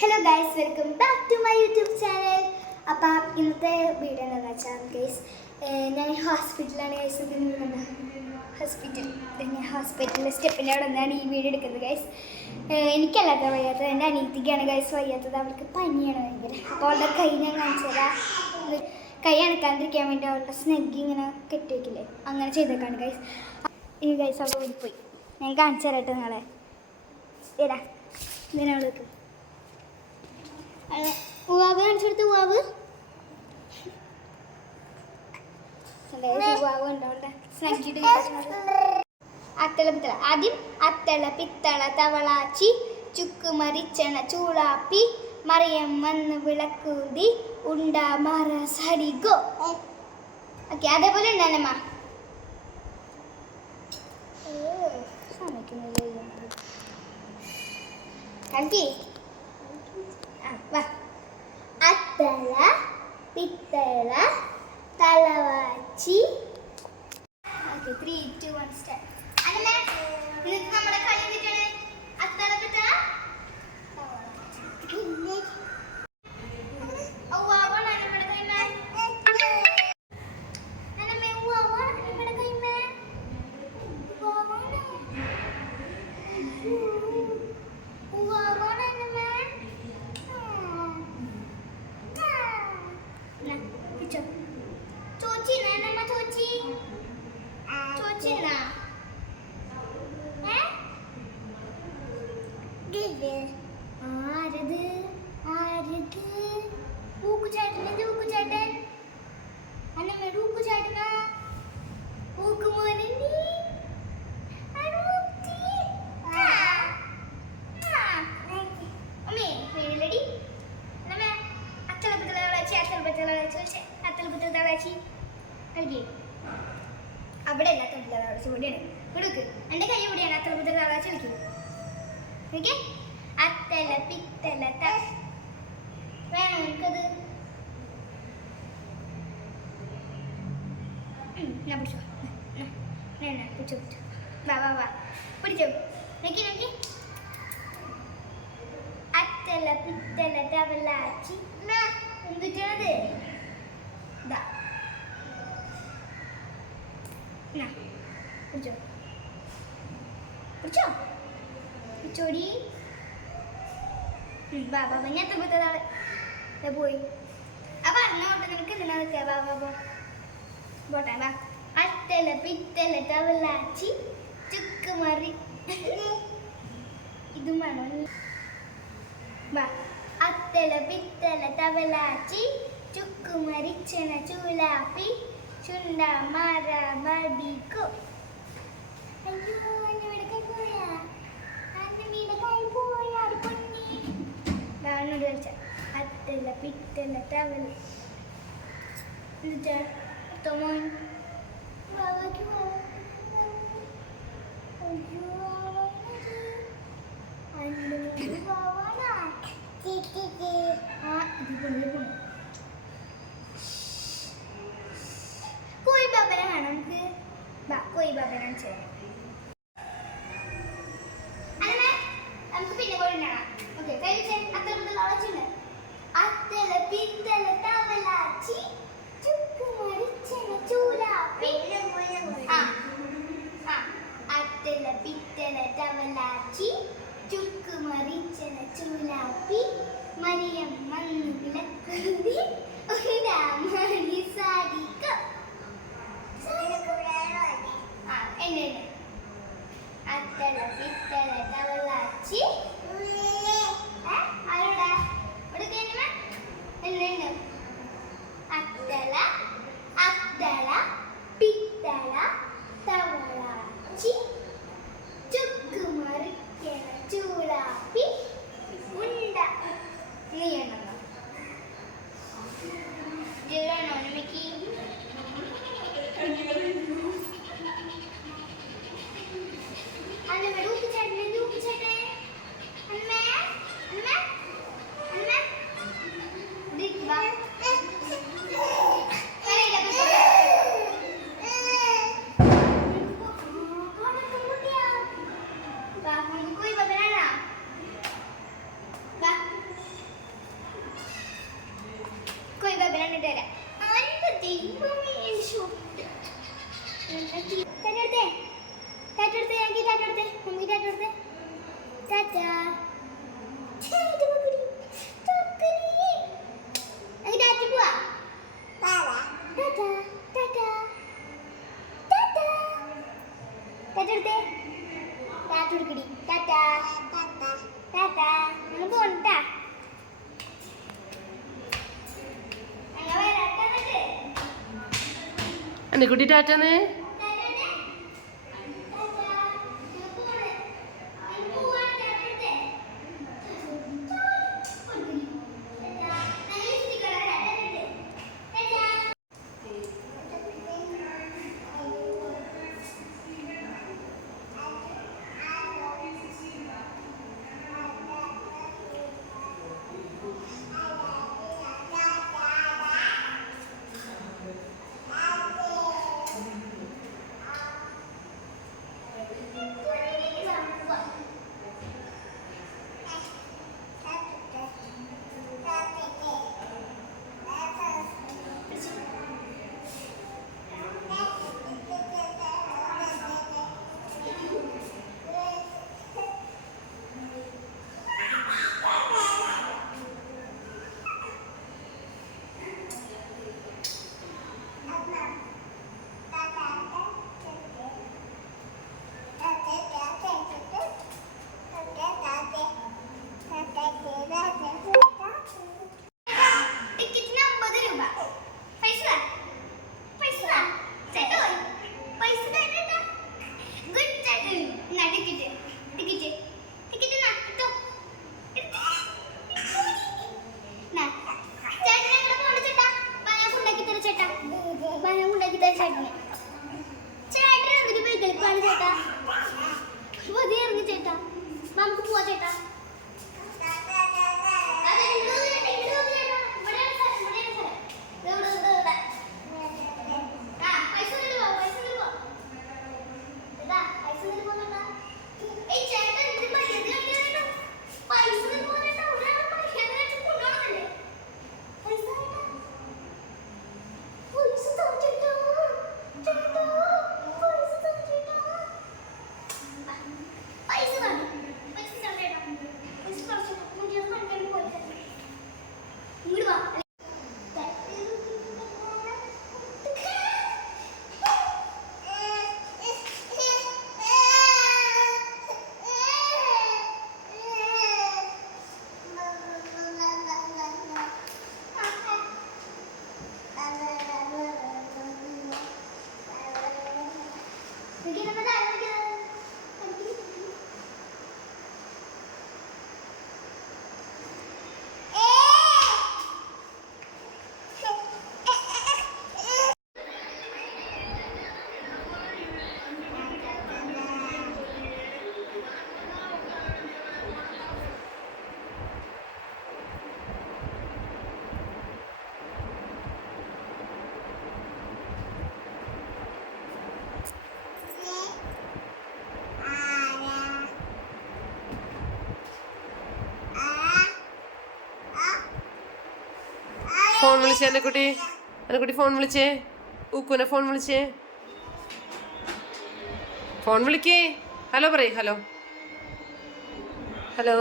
Hello guys, welcome back to my YouTube channel. അപ്പം ഇന്നത്തെ video എന്താണെന്ന് വെച്ചാൽ ഗൈസ്, ഞാൻ ഹോസ്പിറ്റലാണ് ഗൈസ്. ഹോസ്പിറ്റലിലെ സ്റ്റെപ്പിൻ്റെ അവിടെ നിന്നാണ് ഈ വീഡിയോ എടുക്കുന്നത് ഗൈസ്. എനിക്കല്ലാത്ത വയ്യാത്തത്, എൻ്റെ അനിയത്തിക്കാണ് ഗൈസ് വയ്യാത്തത്. അവൾക്ക് പനിയാണ് ഭയങ്കര. അപ്പോൾ അവളുടെ കൈ ഞാൻ കാണിച്ചു തരാം. കൈ അണക്കാണ്ടിരിക്കാൻ വേണ്ടി അവളുടെ സ്നെഗ് ഇങ്ങനെ കെട്ടി വയ്ക്കില്ലേ, അങ്ങനെ ചെയ്തേക്കാണ് ഗൈസ്. ഈ ഗൈസ് അവൾ ഓടിപ്പോയി. ഞാൻ കാണിച്ചു തരട്ടെ നിങ്ങളെ. ഇതാ ഇതിനവൾക്ക് ഉവാവ് കാണിച്ചു കൊടുത്ത്. ഉവാവ് അത്തള പിത്തള. ആദ്യം അത്തള പിത്തള തവളാച്ചി ചുക്ക് മരിച്ചണ ചൂളാപ്പി മറിയം വന്ന് വിളക്കൂതി ഉണ്ട മറ സരിഗോ. ഓക്കെ, അതേപോലെ ഉണ്ടാനമ്മ. കളിക്കേ. അത്തള പിത്തള തലവാച്ചി. Okay, 3, 2, 1 start. അങ്ങനെ നിങ്ങൾക്ക് നമ്മുടെ കളി എന്തിട്ടാണ്? അത്തള പിത്തള അവിടെ അല്ല തളാച്ചി, ഇവിടെയാണ്. കൊടുക്ക്, എൻ്റെ കൈ എവിടെയാണ്? അത്തല തളാച്ചി കളിക്കും. ഓക്കെ, അത്തല പിത്തല വേണോ എനിക്കത്? ഞാൻ പിടിച്ചോ, പിടിച്ചോ പിടിച്ചോ. വാ വാ വാ, പിടിച്ചോ. നോക്കി നോക്കി. അത്തല പിത്തല തവളാച്ചി. എന്തിട്ടാണത്? ഇതാ പിടിച്ചോ പിടിച്ചോ പിടിച്ചോടി. ബാ ബാ, ഞാൻ തമ്പത്താളെ പോയി. അപ്പൊ അറിഞ്ഞോട്ടെ നിനക്ക് എന്തിനാ നിൽക്കുക? ബാ ബാ ബോ പോട്ടെ. ബാ. അത്തല പിത്തല തവളാച്ചി ചുക്ക് മറി. ഇതും വേണോ? ബാ. അത്തല പിത്തല തവളാച്ചി ചുക്ക് മരിച്ചണ ചൂലാപ്പി ചുണ്ട മര ബടിക്കോ. അയ്യോ, അന്നവിടെ കൈ പോയാ? അന്നമ്മയുടെ കൈ പോയാ പൊന്നി. ഞാനോട് കളിച്ച അത്തല പിത്തല തവള. എന്നിട്ട് തോമോൻ വാവാക്കി വാ. അയ്യോ, അന്നമ്മയുടെ വാവാനാ. ആ, ഇത് പോയി. कोई बाबा है हमके बा कोई बाबा ना चाहिए. अरे मैं हमको पिने बोलना. ओके, कहीं से अत्तल पित्तल आवाज़ है. अत्तल पित्तल तवलाची चुक्क मरिचन चूलापी. हाँ हाँ, अत्तल पित्तल तवलाची चुक्क मरिचन चूलापी मरियम मन विलक्कुदी उड़ा मरी साड़ी का. അത്തല പിത്തല തവളാച്ചി. ആരോടാ അത്തല അത്തല പിത്തല തവളാച്ചി ചുക്ക് മറിക്കണ ചൂടാപ്പി ഉണ്ട. നീ എണ്ണോ? പറഞ്ഞിട്ട് വരാം. ആരുടെ ദൈവമേ ടാറ്റെടുത്തേ ടാറ്റെടുത്തേ എനിക്ക് ടാറ്റെടുത്തേ മമ്മി ടാറ്റെടുത്തേ ടാറ്റ ടാറ്റ പോവാ ടാറ്റ ടാറ്റ ടാറ്റ ടാറ്റെടുത്തേ ടാറ്റ എടുക്കടി ടാറ്റ ടാറ്റ ഞങ്ങൾ പോണ്ടാ എന്നെ കുട്ടി ടാറ്റാന്ന് ചേട്ടാ നമുക്ക് പോവാ ചേട്ടാ ഫോൺ വിളിച്ചേ എന്നെ കുട്ടി ഫോൺ വിളിച്ചേ ഊക്കുനെ ഫോൺ വിളിച്ചേ ഫോൺ വിളിക്കേ ഹലോ പറയ് ഹലോ ഹലോ